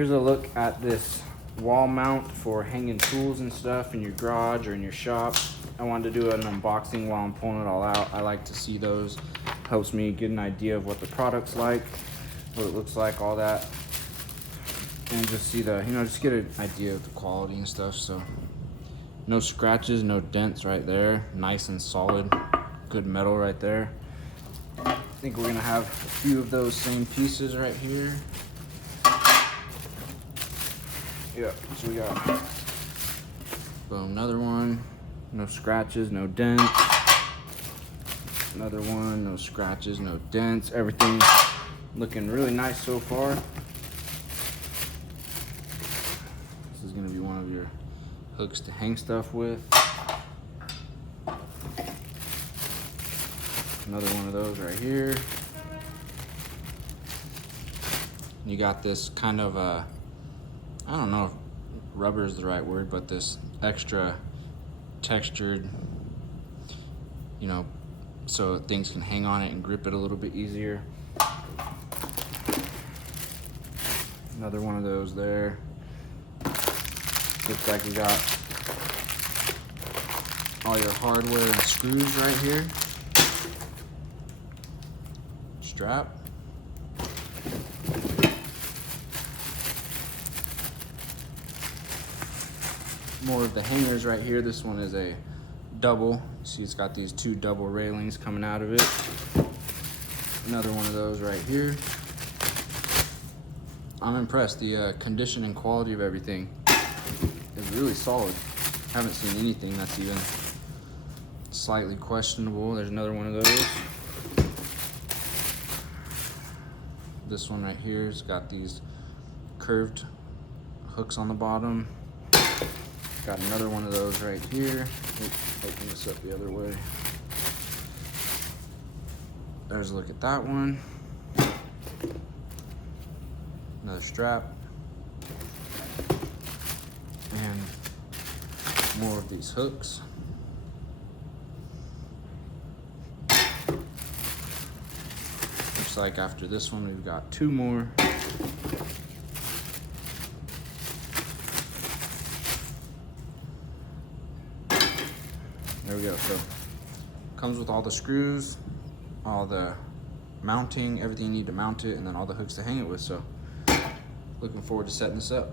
Here's a look at this wall mount for hanging tools and stuff in your garage or in your shop. I wanted to do an unboxing while I'm pulling it all out. I like to see those. Helps me get an idea of what the product's like, what it looks like, all that. And just see the, just get an idea of the quality and stuff. So no scratches, no dents right there. Nice and solid, good metal right there. I think we're gonna have a few of those same pieces right here. Yeah, so we got, boom, another one. No scratches, no dents. Another one, no scratches, no dents. Everything looking really nice so far. This is gonna be one of your hooks to hang stuff with. Another one of those right here. You got this kind of a, I don't know if rubber is the right word, but this extra textured, so things can hang on it and grip it a little bit easier. Another one of those there. Looks like we got all your hardware and screws right here. Strap. More of the hangers right here. This one is a double. See, it's got these two double railings coming out of it. Another one of those right here. I'm impressed. The condition and quality of everything is really solid. Haven't seen anything that's even slightly questionable. There's another one of those. This one right here has got these curved hooks on the bottom. Got another one of those right here. Open this up the other way. There's a look at that one. Another strap. And more of these hooks. Looks like after this one, we've got two more. There we go. So comes with all the screws, all the mounting, everything you need to mount it, and then all the hooks to hang it with. So looking forward to setting this up.